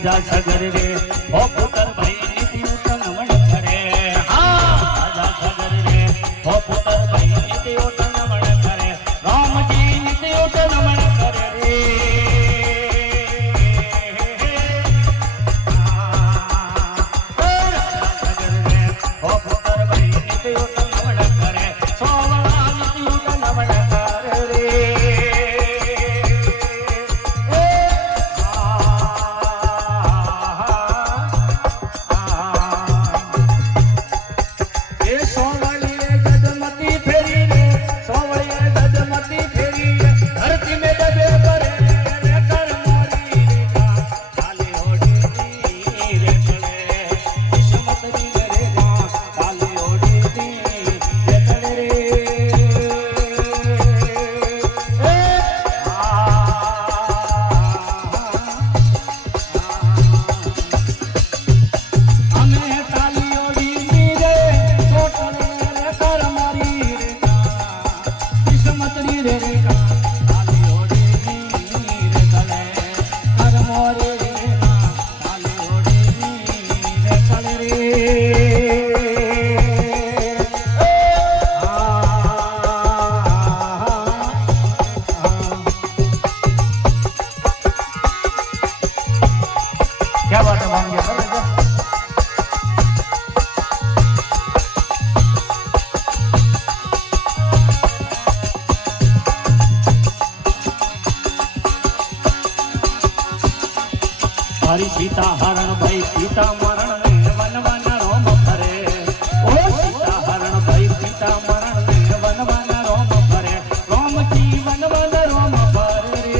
રાજા સગર રે ઓ પુત્ર ભાઈ નીતિ ઉત્તમ નમન કરે હા રાજા સગર રે ઓ પુત્ર ભાઈ નીતિ ઉત્તમ નમન કરે રામજી નીતિ ઉત્તમ નમન કરે રે રાજા સગર રે ઓ પુત્ર ભાઈ નીતિ ઉત્તમ નમન કરે સોવળા નીતિ ઉત્તમ નમન કરે રે क्या बात है मांगिए सर हरी सीता हरण भाई सीता मरण ने वन वन रोम फरे ओ सीता हरण भाई सीता मरण ने वन वन रोम फरे रोम की वन वन रोम फरे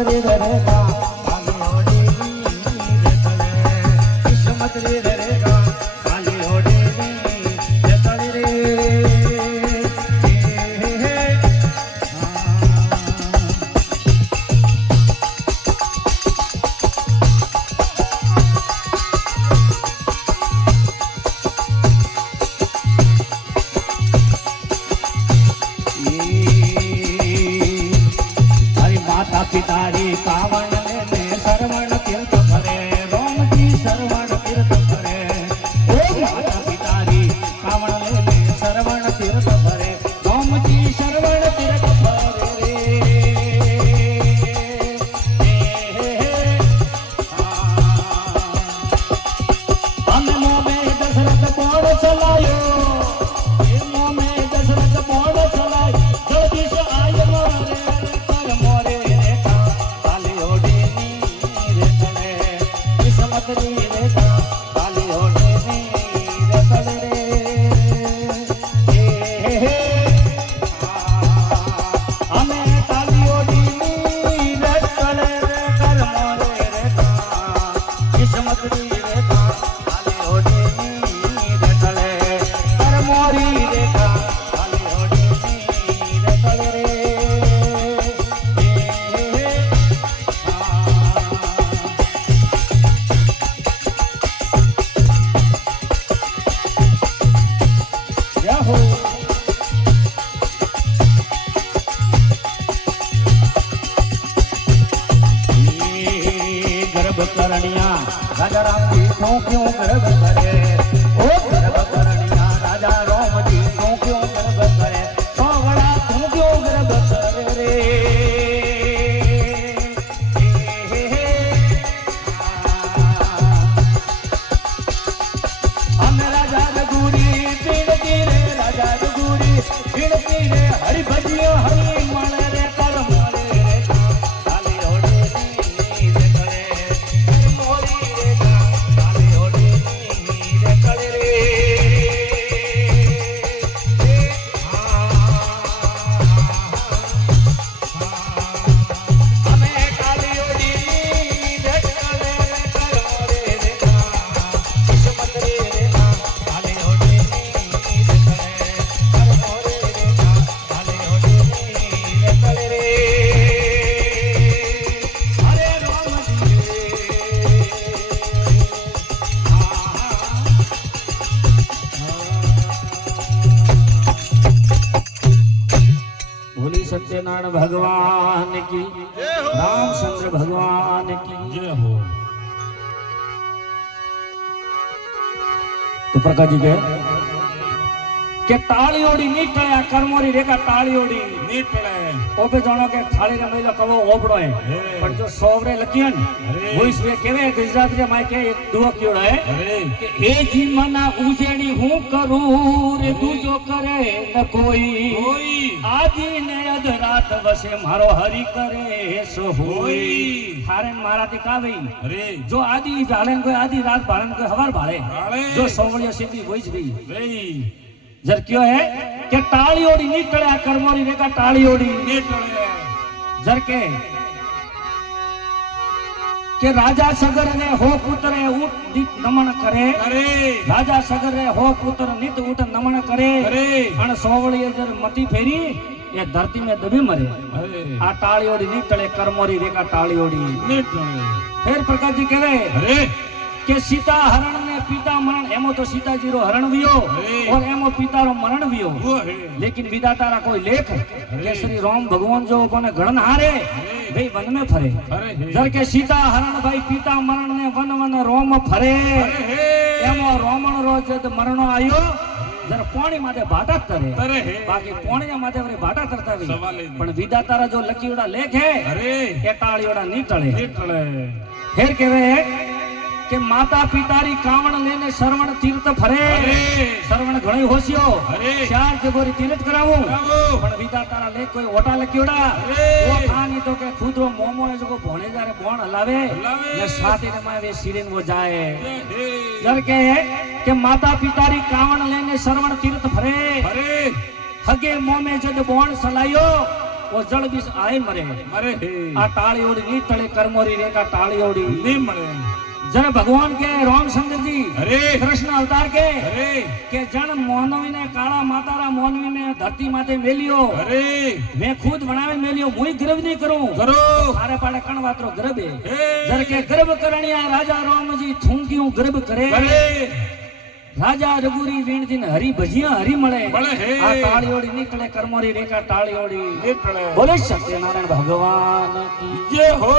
रे रे रे किस्मत रे रे काली होड़ी रे तले रे माता पितारी कावण ने सरवण तीर्थ भरे रोम जी सरवण तीर्थ भरे ओ माता पितारी कावण ने सरवण तीर्थ भरे रोम जी सरवण तीर्थ भरे रे કિસ્મતની રેખા તાલી ઓઢીની રેતળ રે અમે તાલી ઓઢીની રેતળ રે કર્મો રે રેખા કિસ્મતની રેખા તાલી ઓઢીની રેતળ કર્મોરી રેખા તાલી ઓઢીની રેતળ રે राजा राम जी क्यों गर्भ करे ओ गर्भ करनिया राजा राम जी क्यों गर्भ करे सोवड़ा तुम क्यों गर्भ करे रे हम राजा रघुरी बिनती रे राजा रघुरी बिनती रे हरि भजियो हरि मन रे कर मोरे रे ताली ओढ़े नी रे करे मोरी रे ताली ओढ़े नी रे करे रे हमें ताली ओढ़ी रे करे रे कर मोरे रे किस्मत रे रे ताली ओढ़े नी रे करे कर मोरे रे ताली ओढ़े नी रे करे रे हरे राम भोली सत्यनारायण भगवान की रामचंद्र भगवान की जय हो। तो प्रकाश जी के ताली ओढ़ी नी टळ्या कर्मोरी रेखा ताली ओढ़ी नी टळे ओपे जानो के थाली रे मैलो कवो ओबड़ो है पर जो सोवरे लकियन वो इसवे केवे गुजरात रे माय के एक दुआ क्योड़ा है कि ए जी मना उजेणी हूं करूं रे दूजो करे न कोई आदि ने अध रात वसे मारो हरि करे सो होई थारे मारा ते कावे अरे जो आदि भालन कोई आदि रात भालन कोई हवार भाले जो सोवड़ियो सीधी वही ज जर क्यों है कि ताली ओढ़ी नी टळ्या कर्मोरी रेखा ताली ओढ़ी नी टळे जर के राजा सगर ने हो पुत्र ऊट नित नमन करे राजा सगर रे हो पुत्र नित ऊट नमन करे अन सोवळी जर मती फेरी ये धरती में दबी मरे आ ताली ओढ़ी नी टळे कर्मोरी रेखा ताली ओढ़ी नी टळे फिर प्रकाश जी कहवे अरे के सीता हरण ने पिता मरण एमो तो सीता जी रो हरण वियो और एमो पिता रो मरण वियो लेकिन विधाता रा कोई लेख के श्री राम भगवान जो कोने गणन हारे भाई वन में फरे जर के सीता हरण भाई पिता मरण ने वन वन रोम फरे एमो रोमण रो जद मरणो आयो जर पाणी माथे भाटा करे बाकी पाणी माथे वरे भाटा करता वे पण विधाता रा जो लकीड़ा लेख है अरे ए टाळीओड़ा नी टळे फिर कहवे के माता पितारी कावण लेने श्रवण तीर्थ फरे श्रवण घणी होशियो चार जगोरी तीर्थ करावू पण विदा तारा ले कोई ओटा लक्योड़ा वो खानी तो के खुदरो मोमो ने जको भोणे जारे बोण हलावे ने साथी ने मावे सीरीन वो जाए जर के माता पितारी कावण लेने श्रवण तीर्थ फरे हगे मोमे जद बोण सलायो वो जड़ बीस आए मरे आ टाळी ओड़ी नी टळे कर्मोरी रेखा टाळी ओड़ी नी मरे जन भगवान के रामचंद्र जी अरे कृष्ण अवतार के जन मोनवी ने काला मातारा मोनवी ने धरती माते मेलियो अरे मैं खुद बनावे मेलियो मुई गर्व नहीं करूं करो थारे पाड़े कण वातरो गर्व है जर के गर्व करनिया राजा राम जी थूंकियो गर्व करे राजा रघुरी वीण दिन हरि भजिया हरि मळे आ ताળી ओड़ी निकले कर्मोरी रेखा ताળી ओड़ी निकले बोले सत्यनारायण भगवान की जय हो।